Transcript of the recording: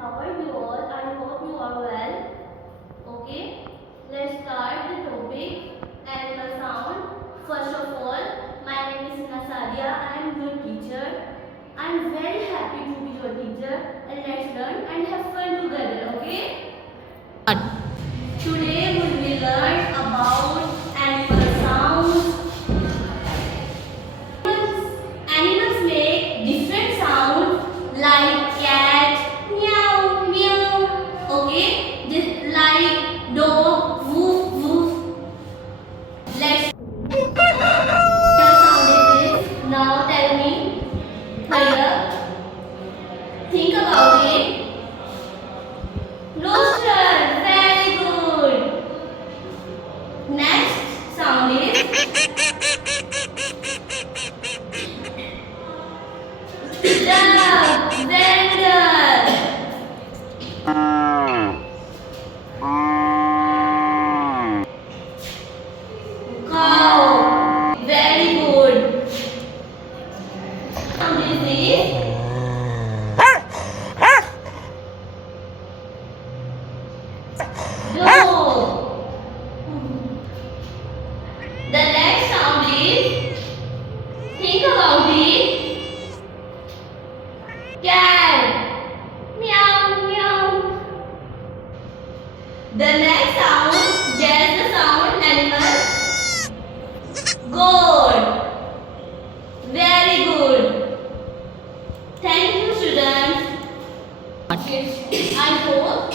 How are you all? I hope you are well. Okay, let's start the topic animal sound. First of all, my name is Nasadia. I am your teacher. I am very happy to be your teacher, and let's learn and have fun together. Okay? Today we will learn about animal sounds. Animals make different sounds like cat, meow, meow. Okay, just like dog, woof, woof. Let's what sound is this? Now tell me. Hurry up. Think about it. Rooster. Very good. Next sound is duck. Very good. Cow. Very good. Sound is this? Dog. The next sound is, think about it, cat. Meow, meow. The next sound, guess the sound animal. Goat. Very good. Thank you, students. I hope